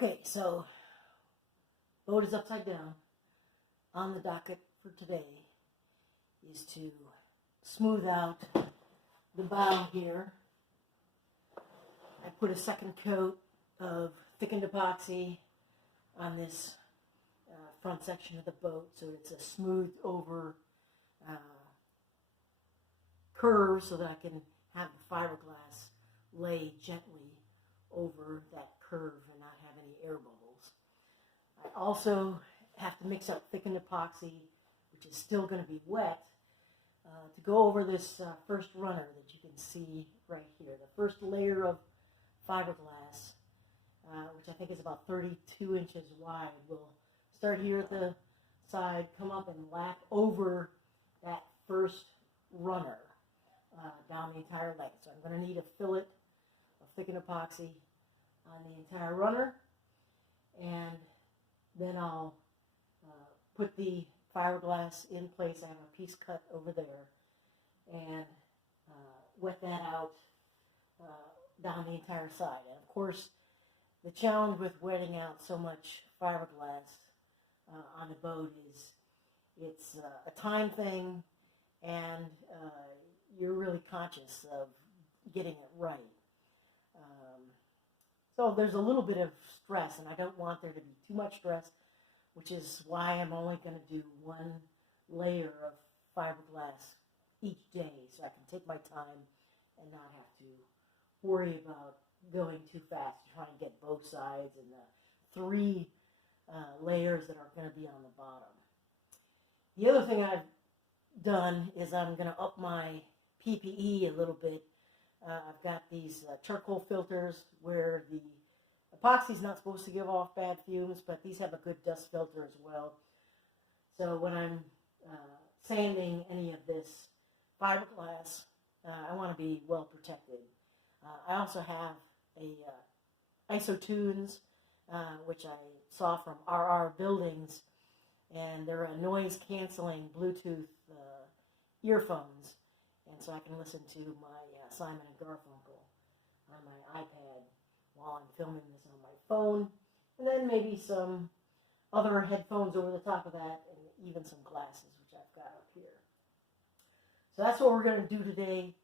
Okay, so boat is upside down. On the docket for today is to smooth out the bow here. I put a second coat of thickened epoxy on this front section of the boat, so it's a smooth over curve so that I can have the fiberglass lay gently over that curve and not have any air bubbles. I also have to mix up thickened epoxy, which is still going to be wet, to go over this first runner that you can see right here. The first layer of fiberglass, which I think is about 32 inches wide, will start here at the side, come up and lap over that first runner down the entire length. So I'm going to need a fillet of thickened epoxy on the entire runner, and then I'll put the fiberglass in place. I have a piece cut over there, and wet that out down the entire side. And of course, the challenge with wetting out so much fiberglass on the boat is it's a time thing, and you're really conscious of getting it right. So there's a little bit of stress, and I don't want there to be too much stress, which is why I'm only going to do one layer of fiberglass each day, so I can take my time and not have to worry about going too fast to try and get both sides and the three layers that are going to be on the bottom. The other thing I've done is I'm going to up my PPE a little bit. I've got these charcoal filters where the epoxy is not supposed to give off bad fumes, but these have a good dust filter as well. So when I'm sanding any of this fiberglass, I want to be well protected. I also have a IsoTunes, which I saw from RR Buildings, and they're a noise-canceling Bluetooth earphones, and so I can listen to my Simon & Garfunkel on my iPad while I'm filming this on my phone, and then maybe some other headphones over the top of that, and even some glasses, which I've got up here. So that's what we're going to do today.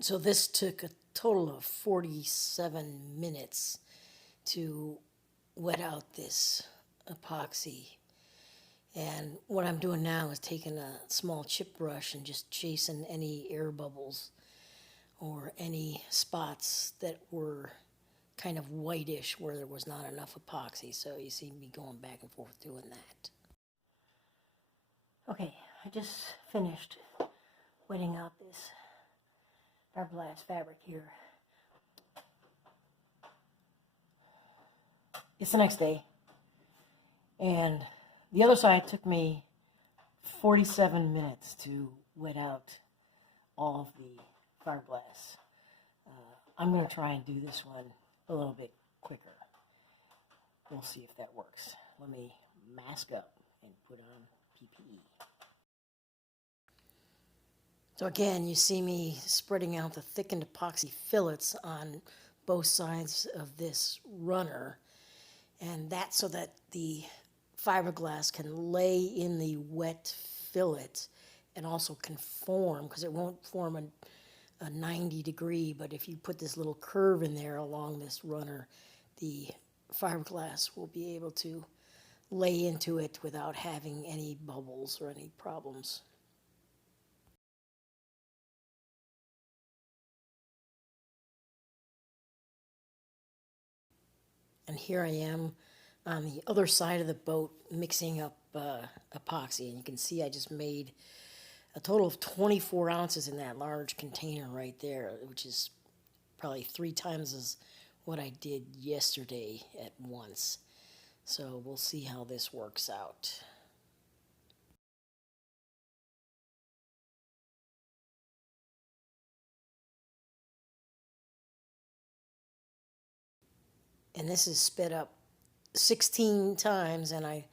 So this took a total of 47 minutes to wet out this epoxy. And what I'm doing now is taking a small chip brush and just chasing any air bubbles or any spots that were kind of whitish where there was not enough epoxy. So you see me going back and forth doing that. Okay, I just finished wetting out this fiberglass fabric here. It's the next day, and the other side took me 47 minutes to wet out all of the fiberglass. I'm going to try and do this one a little bit quicker. We'll see if that works. Let me mask up and put on PPE. So again, you see me spreading out the thickened epoxy fillets on both sides of this runner, and that's so that the fiberglass can lay in the wet fillet and also can form, because it won't form a 90 degree, but if you put this little curve in there along this runner, the fiberglass will be able to lay into it without having any bubbles or any problems. And here I am on the other side of the boat mixing up epoxy, and you can see I just made a total of 24 ounces in that large container right there, which is probably 3 times as what I did yesterday at once. So we'll see how this works out. And this is sped up 16 times, and I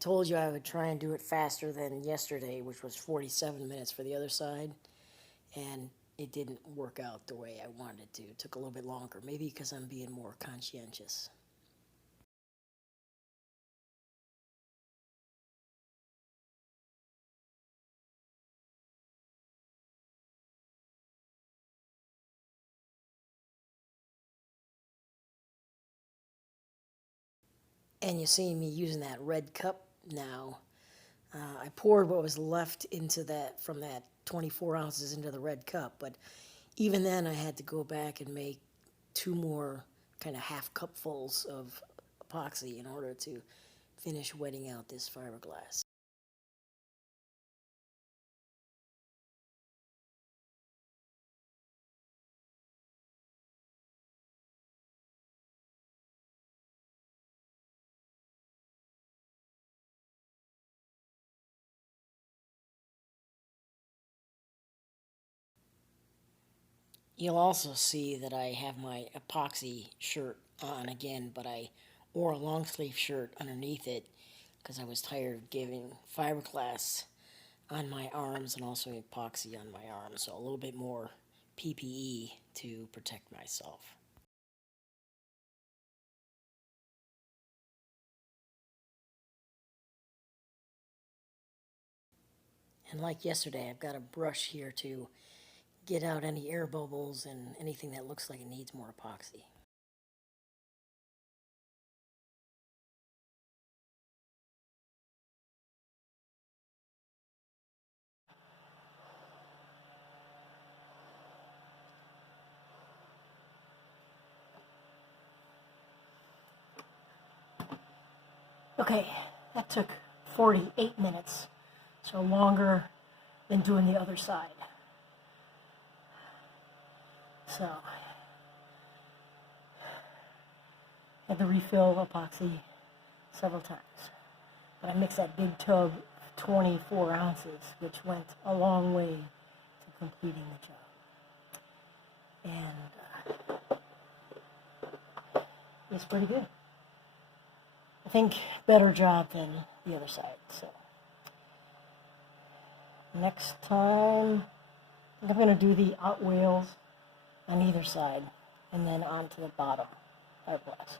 told you I would try and do it faster than yesterday, which was 47 minutes for the other side, and it didn't work out the way I wanted it to. It took a little bit longer, maybe because I'm being more conscientious. And you see me using that red cup now. I poured what was left into that, from that 24 ounces into the red cup, but even then I had to go back and make 2 more kind of half cupfuls of epoxy in order to finish wetting out this fiberglass. You'll also see that I have my epoxy shirt on again, but I wore a long sleeve shirt underneath it because I was tired of giving fiberglass on my arms and also epoxy on my arms, so a little bit more PPE to protect myself. And like yesterday, I've got a brush here to get out any air bubbles and anything that looks like it needs more epoxy. Okay, that took 48 minutes, so longer than doing the other side. So, had to refill epoxy several times. But I mixed that big tub, 24 ounces, which went a long way to completing the job. And it's pretty good. I think better job than the other side. So next time, I think I'm going to do the outwales on either side and then onto the bottom fiberglass.